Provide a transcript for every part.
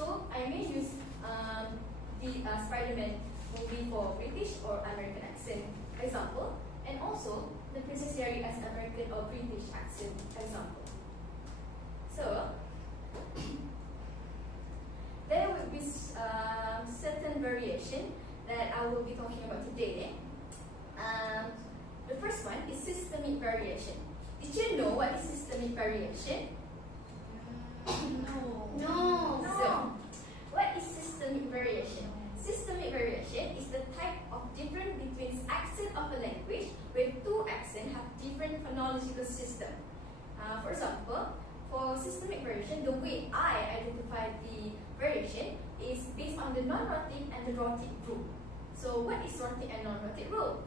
So I may use the Spider-Man movie for British or American accent example, and also the Princess Diary as American or British accent example. So there will be certain variation that I will be talking about today. The first one is systemic variation. Did you know what is systemic variation? No. So, what is systemic variation? Systemic variation is the type of difference between accent of a language where two accents have different phonological system. For example, for systemic variation, the way I identify the variation is based on the non-rhotic and the rhotic rule. So what is rhotic and non-rhotic rule?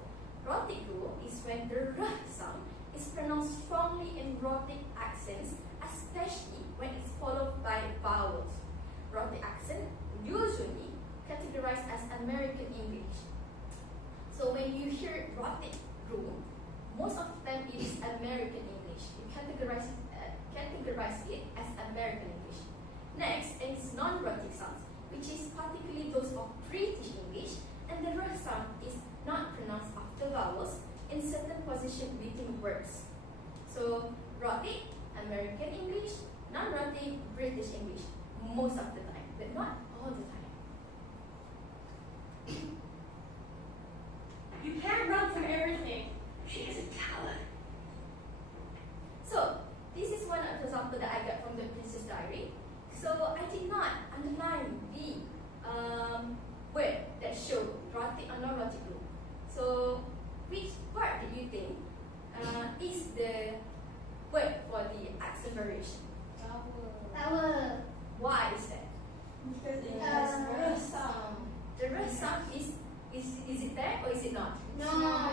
Rhotic rule is when the r sound is pronounced strongly in rhotic accents, especially when it's followed by vowels. Rhotic accent usually categorized as American English. So when you hear rhotic rule, most of the time it is American English. You categorize it as American English. Next is non-rhotic sounds, which is particularly those of British English, and the r sound is not pronounced after vowels in certain position within words. So rhotic, American English, non-rhotic, British English, most of the time, but not all the time. You can't run from everything. She has a talent. So this is one of the example that I got from the Princess Diary. So I did not underline the word that show rhotic or non-rhotic rule. So which part do you think is the word for the accent variation? Tower. Why is that? Because it has r sound. The r sound is it there or is it not? No.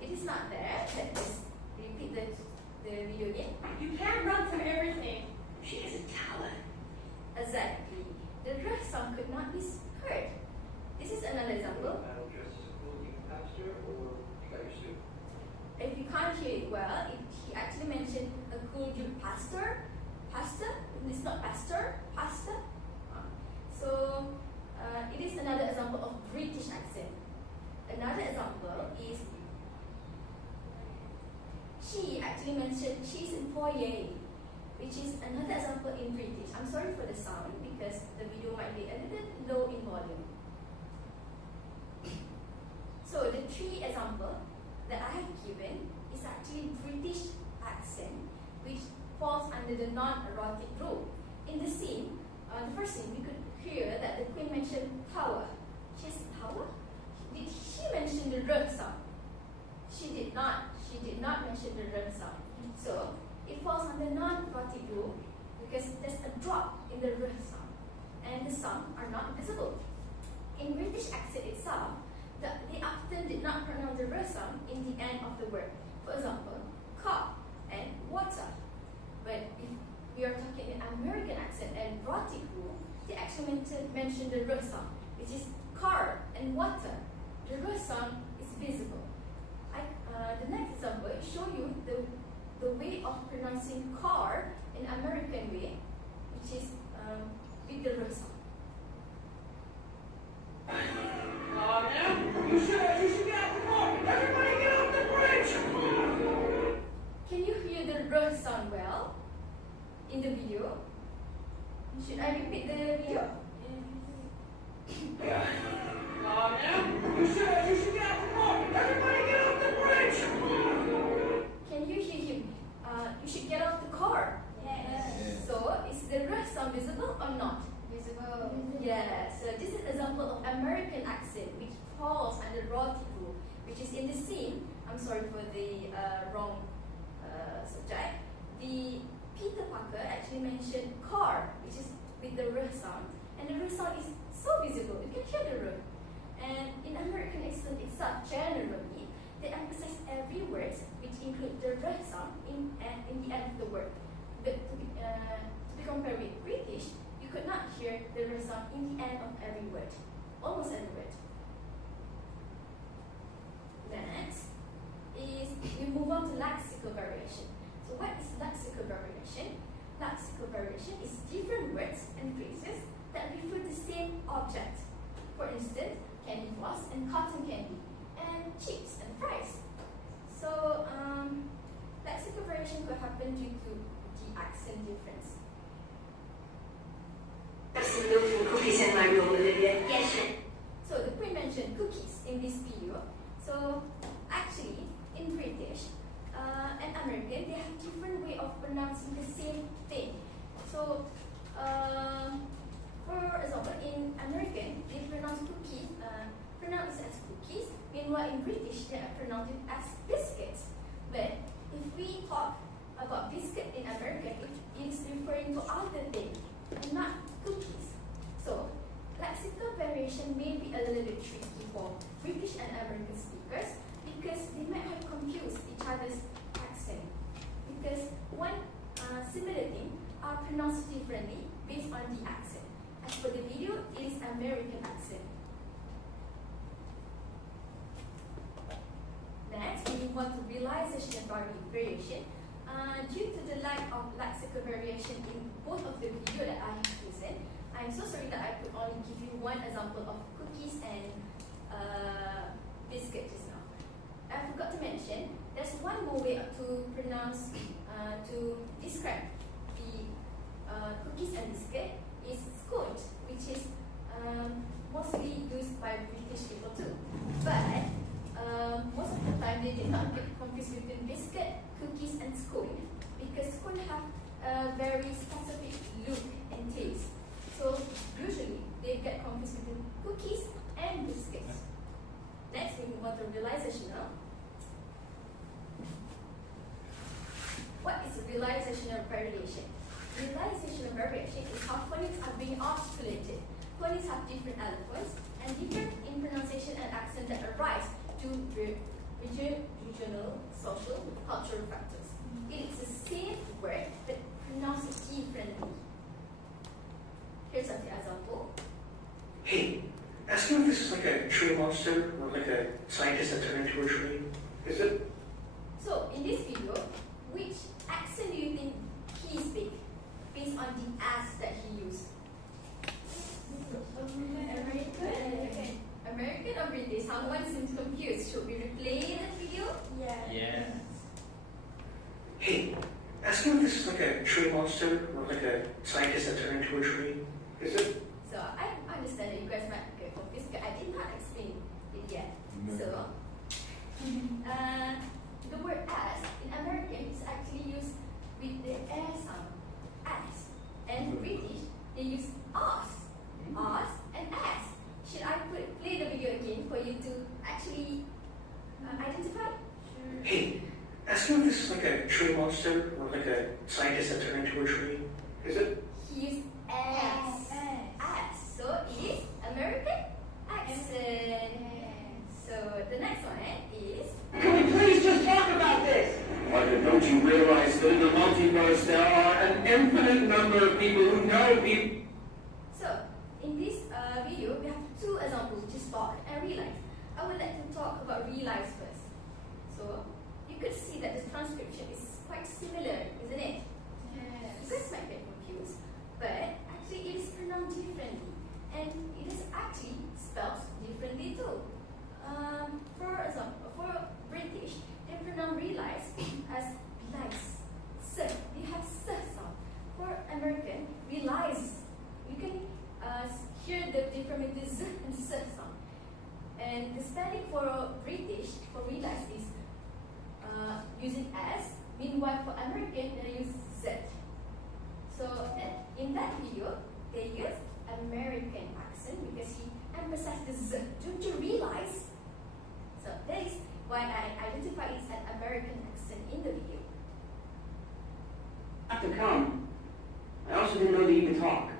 It is not there. Let's repeat the video again. You can't run from everything. She has a talent. Exactly. The r sound could not be heard. This is another example. If you can't hear it well, he actually mentioned a cool you pastor. Pastor? It's not pastor. Pastor. So it is another example of British accent. Another example is she actually mentioned she's employee, which is another example in British. I'm sorry for the sound because the video might be a little low in volume. So the three examples that I have given is actually British accent, which falls under the non-erotic rule. In the scene, the first scene, we could hear that the Queen mentioned tower. She has a tower? Did she mention the r sound? She did not. She did not mention the r sound. So it falls under non-erotic rule because there's a drop in the r sound, and the sound are not visible. In British accent itself, they often did not pronounce the r sound in the end of the word. For example, car and water. But if we are talking in American accent and rhotic rule, they actually mention the r sound, which is car and water. The r sound is visible. The next example show you the way of pronouncing car in American way, which is with the r sound. You should get out the car! Everybody get off the bridge! Can you hear the r sound well in the video? Should I repeat the video? Yeah. You should get out the car! Everybody get off the bridge! Can you hear him? You should get out the car. Yes. So is the r sound visible or not? Visible. Yeah, so this is an example of American accent which falls under rhotic rule, which is in the scene. I'm sorry for the wrong subject. The Peter Parker actually mentioned car, which is with the r sound, and the r sound is so visible. You can hear the r. And in American accent itself, generally, they emphasize every word which include the r sound in the end of the word. But to be compared with British, you could not hear the r sound in the end of every word, almost every word. Next is we move on to lexical variation. So what is lexical variation? Lexical variation is different words and phrases that object. For instance, candy floss and cotton candy, and chips and fries. So, lexical variation could happen due to the accent difference. Some milk and cookies in my room, Olivia. Yes, ma'am. So the Queen mentioned cookies in this video. So actually, in British and American, they have different way of pronouncing the same thing. So, for example, in American, they pronounce cookies, pronounce it as cookies. Meanwhile, in British, they are pronounced it as biscuits. But if we talk about biscuit in American, it is referring to other thing and not cookies. So, lexical variation may be a little bit tricky for British and American speakers because they might have confused each other's accent. Because one similar thing are pronounced differently based on the accent. As for the video, it is American accent. Next, we move on to realization and variation. Due to the lack of lexical variation in both of the video that I have presented, I'm so sorry that I could only give you one example of cookies and biscuit just now. I forgot to mention, there's one more way to pronounce, to describe the cookies and biscuit is scone, which is mostly used by British people too. But most of the time they did not get confused between biscuit, cookies and scone because scone have a very specific look and taste. So usually they get confused between cookies and biscuits. Next we move on to realization now. What is realizational variation? Realizational variation is how phonics are being articulated. Phonics have different allophones and different in pronunciation and accent that arise due to regional, social, cultural factors. It is the same word but pronounced differently. Here's an example. Hey, ask him if this is like a tree monster or like a scientist that turned into a tree. Is it? So, in this video, which accent do you think he speaks based on the as that he used? American. American or British? Someone seems confused. Should we replay the video? Yeah. Hey, ask him if this is like a tree monster or like a scientist that turned into a tree. Is it? So, I understand that you guys might get confused because I did not explain it yet. So, the word as in American is actually used with the air sound, as. And British, they use us and as. Should I play the video again for you to actually identify? Hey, ask him if this is like a tree monster or like a scientist that turned into a tree. Is it? He used as. So it is American accent. So the next one is. Can we please just talk about this? Why, don't you realize that in the multiverse there are an infinite number of people who know people? So in this video we have two examples, which is talk and realize. I would like to talk about realize first. So you could see that the transcription is quite similar, isn't it? You guys might get confused, but actually it is pronounced differently, and it is actually spelled differently too. For example, for British, they pronounce realize as realize. So they have s sound. For American, realize. You can hear the difference between z and s sound. And the spelling for British for realize is using s. Meanwhile, for American, they use z. So in that video, they use American accent because he emphasized the z. Don't you realize? So that is why I identify it as American accent in the video. Have to come. I also didn't know that you could talk.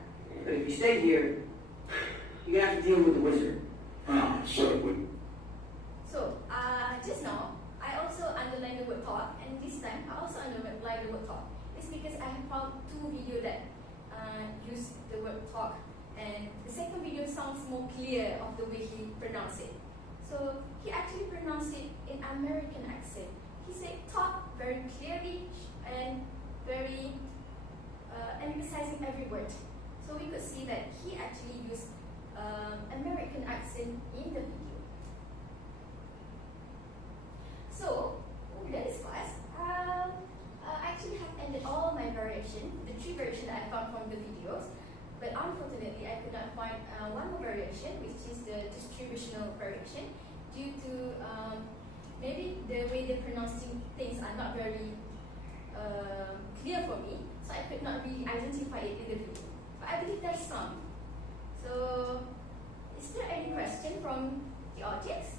But if you stay here, you're gonna have to deal with the wizard. So just now, I also underlined the word talk, and this time I also underlined the word talk. It's because I have found two videos that use the word talk, and the second video sounds more clear of the way he pronounced it. So he actually pronounced it in American accent. He said talk very clearly and very emphasizing every word. So we could see that he actually used find one more variation, which is the distributional variation, due to maybe the way they pronouncing things are not very clear for me, so I could not really identify it in the video. But I believe there's some. So, is there any question from the audience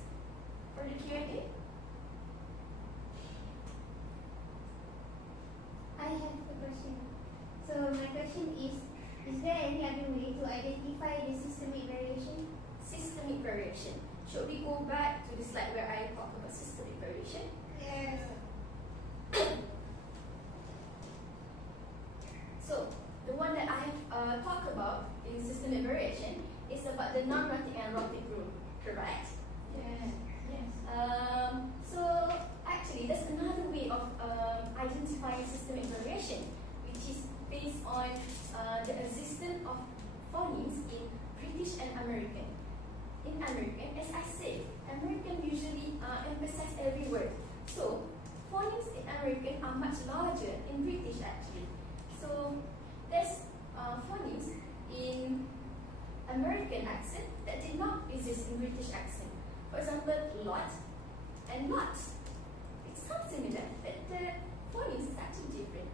for the Q&A? I have a question. So my question is there any other way to identify the systemic variation? Systemic variation. Should we go back to the slide where I talk about systemic variation? Yes. So, the one that I have talked about in systemic variation is about the non-rhotic and rhotic group, correct? Yes. Yes. So, actually, there's another way of identifying systemic variation, which is based on the existence of phonemes in British and American. In American, as I said, American usually emphasize every word. So, phonemes in American are much larger in British actually. So, there's phonemes in American accent that did not exist in British accent. For example, lot and lot. It sounds similar, but the phonemes is actually different.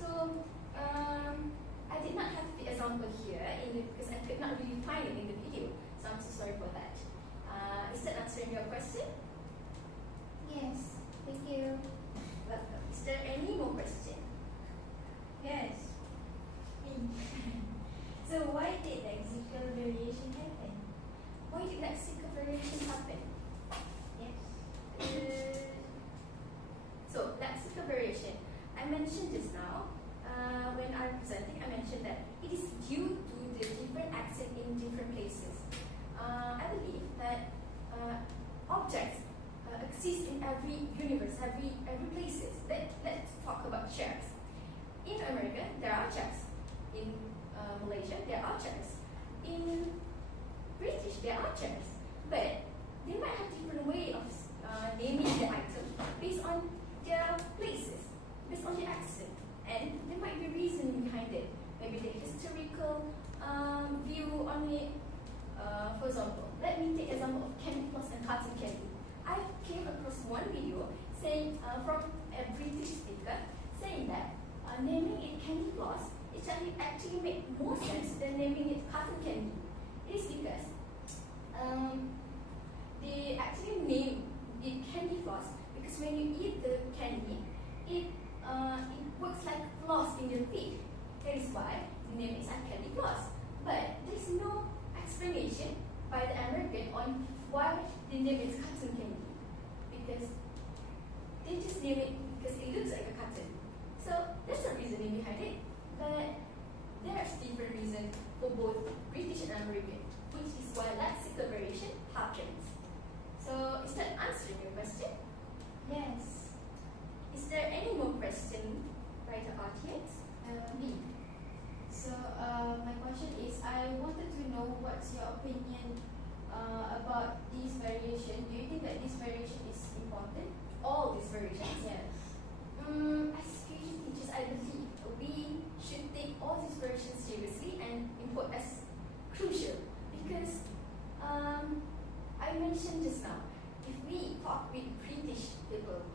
So, I did not have the example here because I could not really find it in the video. So I'm so sorry for that. Is that answering your question? Yes. Thank you. Welcome. Is there any more question? Yes. So why did lexical variation happen? Why did lexical variation happen? Yes. So lexical variation, I mentioned just now when I was presenting. I mentioned that it is due to the different accent in different places. I believe that objects exist in every universe, every places. Let's talk about chairs. In America, there are chairs. In Malaysia, there are chairs. In British, there are chairs. But they might have different way of naming the item based on their places, based on their accent. And there might be reasoning behind it. Maybe the historical view on it. For example, let me take example of candy floss and cotton candy. I came across one video saying from a British speaker saying that naming it candy floss actually make more sense than naming it cotton candy. It is because they actually name it candy floss because when you eat the candy, it works like floss in your teeth. That is why the name is candy floss. But there's no explanation by the American on why the name is cotton candy, because they just name it because it looks like a cotton. So there's a reasoning behind it, but there's different reason for both British and American, which is why lexical variation happens. So is that answering your question? Yes. Is there any more question by the audience? Me. So my question is, I wanted to know what's your opinion about this variation. Do you think that this variation is important? All these variations. Yes. As PhD teachers, I believe we should take all these variations seriously and import as crucial because I mentioned just now, if we talk with British people,